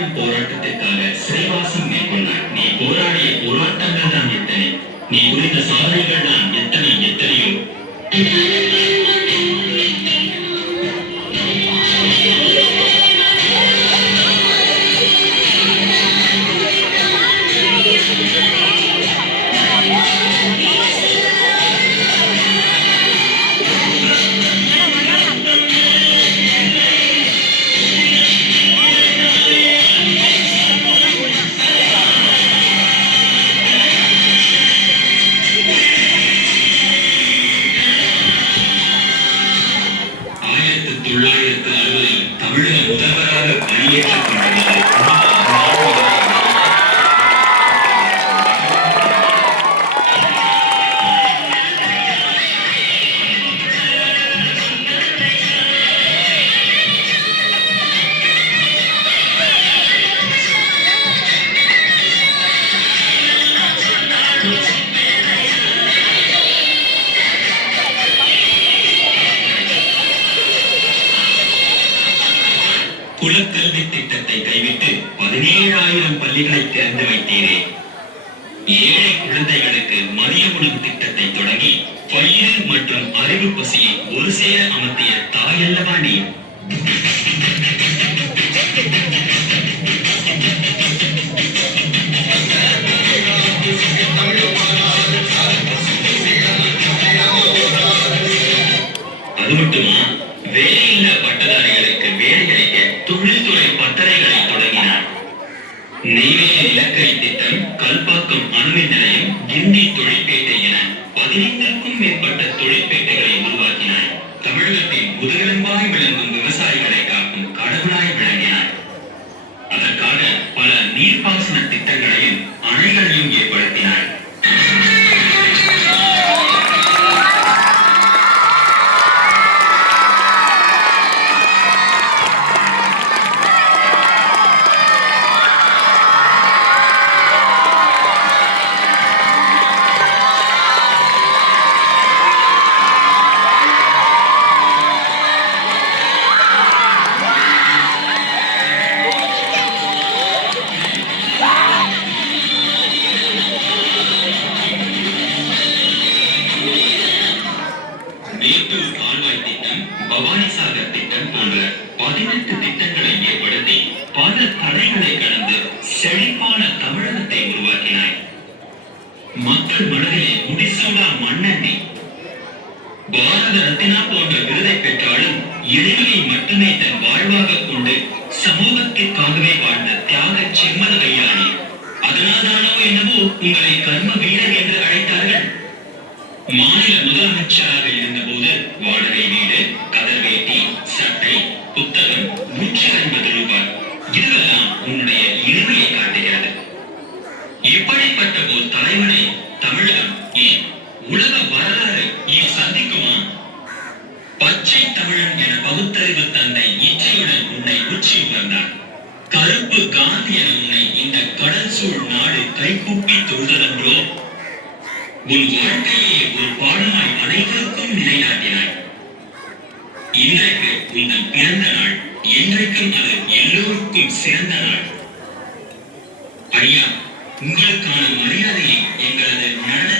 சுதந்திரம் போராட்டத்திற்காக சிறைவாசம் மேற்கொண்டார். நீ போராடிய போராட்டங்கள் தான் எத்தனை, நீ புரிந்த சாதனைகள் தான் எத்தனை எத்தனையோ. தமிழக முதல்வராக பணியேற்றுக் கொண்டது. குலக்கல்வி திட்டத்தை கைவிட்டு 17,000 பள்ளிகளை திறந்து வைத்தீரே. ஏழை குழந்தைகளுக்கு மதிய உணவு திட்டத்தை தொடங்கி பயிர் மற்றும் அறிவு பசியை ஒரு சேர அமர்த்திய தாயல்லவா நீ. அது மட்டுமா, வேலையில்லா பட்டதாரிகளுக்கு வேலையளிக்க தொழில்துறை பட்டறைகளை தொடங்கினார். நெய்வேலி நிலக்கரி திட்டம், கல்பாக்கம் அணுமின் நிலையம், கிண்டி தொழிற்பேட்டை என 15க்கும் மேற்பட்ட தொழிற்பேட்டைகளை உருவாக்கினார். தமிழகத்தின் முதுகெலும்பாய் விளங்கும் விவசாயிகளை காக்கும் கடவுளாய் விளங்கினார். அதற்காக பல நீர்ப்பாசன திட்டங்களையும் அணைகளையும் ஏற்படுத்தினார். மேட்டூர் கால்வாய் திட்டம், பவானிசாகர் திட்டம் போன்ற 18 திட்டங்களை ஏற்படுத்தி பல தடைகளை கடந்து செழிப்பான தமிழகத்தை உருவாக்கினாய். மக்கள் மனதிலே முடிசூடா மன்னனே. பாரத ரத்னா போன்ற விருதை பெற்றாலும் எளிமையை மட்டுமே தன் வாழ்வாக கொண்டு சமூகத்திற்காகவே வாழ்ந்த தியாக செம்மல கையாளி. அதனால்தானோ என்னவோ உங்களை கர்ம வீரர் என்று அழைத்தார்கள். மாநில முதலமைச்சராக இருந்தபோது வாடகை வீடு, கதர் வேட்டி, சட்டை, புத்தகம் 150 ரூபாய், இதுவெல்லாம் உன்னுடைய எளிமையை காட்டுகிறது. இப்படிப்பட்ட ஒரு தலைவனை தமிழகம் ஏன் உலக வரலாறு ஏன் சந்திக்குமா? பச்சை தமிழன் என பகுத்தறிவு தந்தை இச்சையுடன் உன்னை உச்சி உணர்ந்தார். கருப்பு காந்தி என உன்னை இந்த கடல் சூழ் நாடு கைகூப்பி தொழுதென்றோ. உன் வாழ்க்கையை ஒரு பாடமாய் அனைவருக்கும் நிலைநாட்டினாய். இன்றைக்கு உங்கள் பிறந்த நாள், என்றைக்கும் அது எல்லோருக்கும் சிறந்த நாள். ஐயா, உங்களுக்கான மரியாதையை எங்களது நடன